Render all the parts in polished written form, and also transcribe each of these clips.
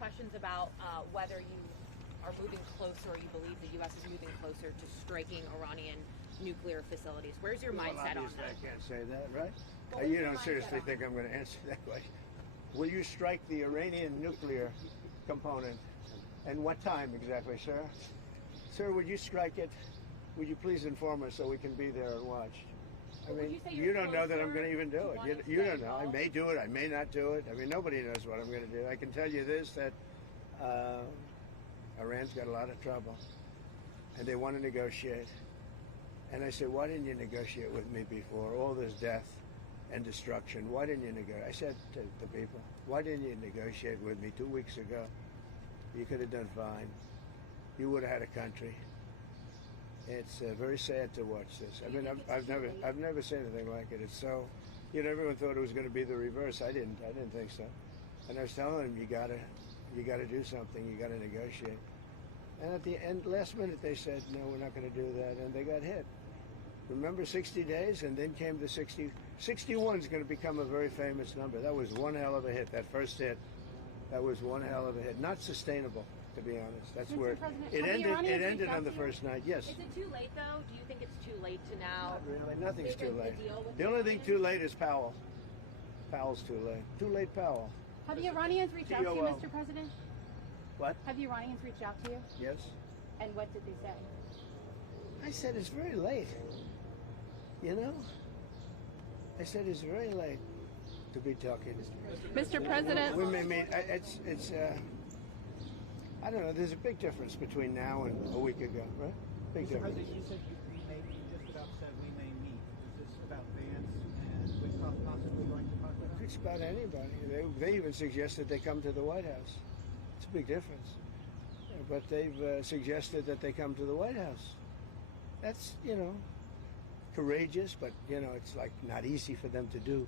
questions about whether you are moving closer, or you believe the U.S. is moving closer to striking Iranian nuclear facilities. Where's your mindset on that? I can't say that, right? Well, You don't seriously think I'm going to answer that question? Will you strike the Iranian nuclear component? And what time exactly, sir? Sir, would you strike it? Would you please inform us so we can be there and watch? I mean, you don't know that I'm going to even do it. You don't know. I may do it. I may not do it. I mean, nobody knows what I'm going to do. I can tell you this, that Iran's got a lot of trouble, and they want to negotiate. And I said, why didn't you negotiate with me before? All this death and destruction. Why didn't you negotiate? I said to the people, why didn't you negotiate with me 2 weeks ago? You could have done fine. You would have had a country. It's very sad to watch this. I mean, I've never seen anything like it. It's so, everyone thought it was going to be the reverse. I didn't think so. And I was telling them, you gotta do something. You gotta negotiate. And at the end, last minute, they said, no, we're not going to do that, and they got hit. Remember 60 days, and then came the 60. 61 is going to become a very famous number. That was one hell of a hit. That first hit, that was one hell of a hit. Not sustainable, to be honest. That's where it ended. It ended on the first night. Yes. Is it too late though? Do you think it's too late to now? Not really. Nothing's too late. The only thing too late is Powell. Powell's too late. Too late, Powell. Have the Iranians reached out to you, Mr. President? What? Have the Iranians reached out to you? Yes. And what did they say? I said it's very late. I said it's very late to be talking. Mr. President. We may meet. It's. I don't know. There's a big difference between now and a week ago, right? Big Mr. difference. President, you said you just about said we may meet. Is this about Vance and with possibly going to talk about? It's about anybody. They even suggested they come to the White House. It's a big difference. But they've suggested that they come to the White House. That's, courageous, but, it's like not easy for them to do.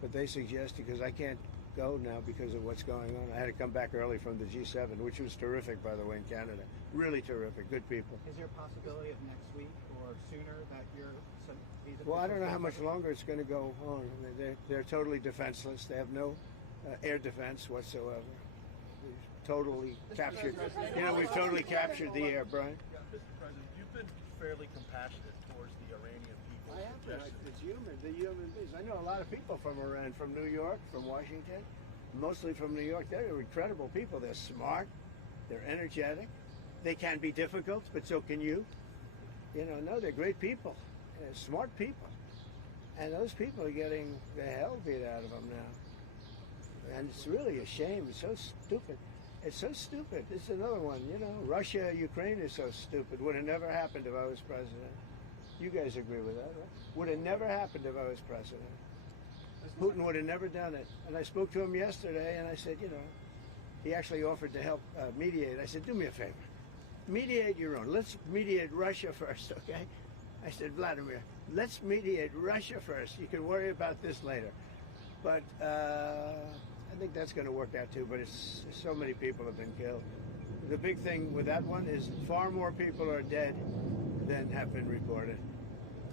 But they suggested, because I can't go now because of what's going on. I had to come back early from the G7, which was terrific, by the way, in Canada. Really terrific. Good people. Is there a possibility of next week or sooner that you're... Well, I don't know how much longer it's going to go on. I mean, they're totally defenseless. They have no air defense whatsoever. We've totally captured... we've totally captured the air, Brian. Yeah, Mr. President, you've been fairly compassionate towards the Iranian people. I have been. It's human. The human beings. I know a lot of people from Iran, from New York, from Washington, mostly from New York. They're incredible people. They're smart. They're energetic. They can be difficult, but so can you. No, they're great people. They're smart people. And those people are getting the hell beat out of them now. And it's really a shame. It's so stupid. It's so stupid. It's another one, Russia, Ukraine is so stupid. Would have never happened if I was president. You guys agree with that, right? Would have never happened if I was president. Putin would have never done it. And I spoke to him yesterday, and I said, he actually offered to help mediate. I said, do me a favor. Mediate your own. Let's mediate Russia first, okay? I said, Vladimir, let's mediate Russia first. You can worry about this later. But I think that's going to work out too, but it's so many people have been killed. The big thing with that one is far more people are dead than have been reported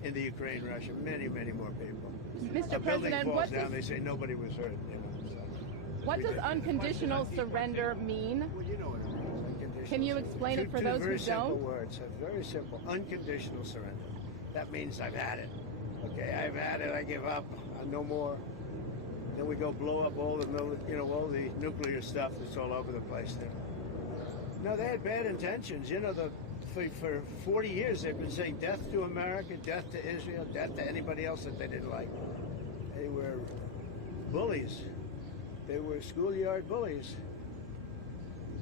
in the Ukraine, Russia. Many, many more people. Mr. The building President, falls down, they say nobody was hurt. What does unconditional surrender mean? Well, you know what it means. Unconditional Can you explain it for those who very simple don't? Words, very simple. Unconditional surrender. That means I've had it. Okay, I've had it. I give up. No more. Then we go blow up all the all the nuclear stuff that's all over the place there. No, they had bad intentions. For 40 years they've been saying death to America, death to Israel, death to anybody else that they didn't like. They were bullies. They were schoolyard bullies.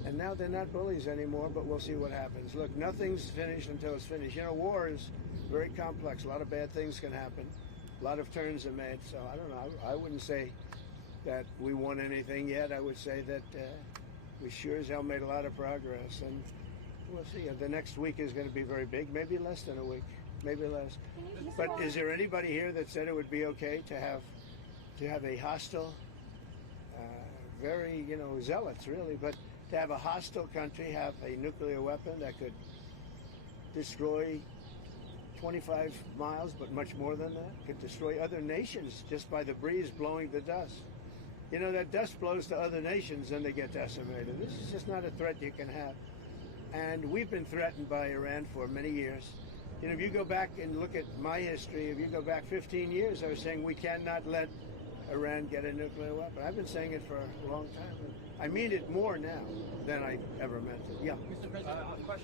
And now they're not bullies anymore, but we'll see what happens. Look, nothing's finished until it's finished. War is very complex. A lot of bad things can happen. A lot of turns are made. So I don't know. I wouldn't say that we won anything yet. I would say that we sure as hell made a lot of progress. And we'll see. The next week is going to be very big. Maybe less than a week. Maybe less. But is there anybody here that said it would be okay to have a hostile, very, zealots really, but to have a hostile country have a nuclear weapon that could destroy 25 miles, but much more than that, could destroy other nations just by the breeze blowing the dust. You know, that dust blows to other nations and they get decimated. This is just not a threat you can have. And we've been threatened by Iran for many years. You know, if you go back and look at my history, if you go back 15 years, I was saying we cannot let Iran get a nuclear weapon. I've been saying it for a long time. I mean it more now than I ever meant it. Yeah. Mr. President, a question.